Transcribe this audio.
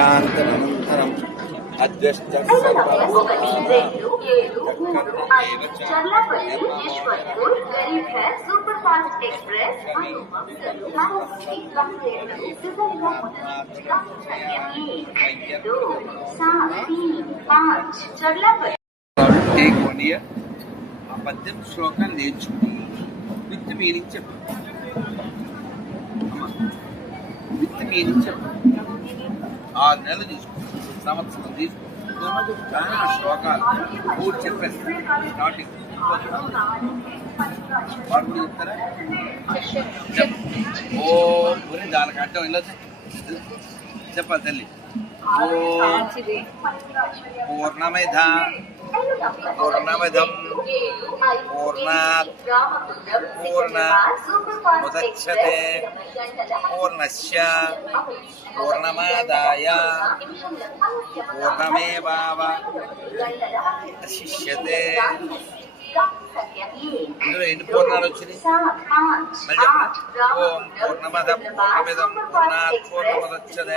శాంతనంతరం take 1 year ఆ 18 శ్లోకాలు నేర్చుకుని విత్ మీనింగ్ చెప్పు. విత్ మీనింగ్ చెప్పు. 6 నెలలు తీసుకో, సంవత్సరం తీసుకో, కానీ ఆ శ్లోకాలు పూర్తి చెప్పాను. స్టార్టింగ్ వాడు కూడా చెప్తారా? ఓం దానికి అడ్డం ఇలా చెప్పాలి తల్లి. ఓం పూర్ణమిద పూర్ణమిదం పూర్ణాత్ పూర్ణముదచ్యతే పూర్ణస్య పూర్ణమాదాయ పూర్ణమేవావశిష్యతే. ఇందులో ఎన్ని పూర్ణాలు వచ్చినాయి మళ్ళీ చెప్పండి. ఓం పూర్ణమద పూర్ణమిదం పూర్ణాత్ పూర్ణముదచ్యతే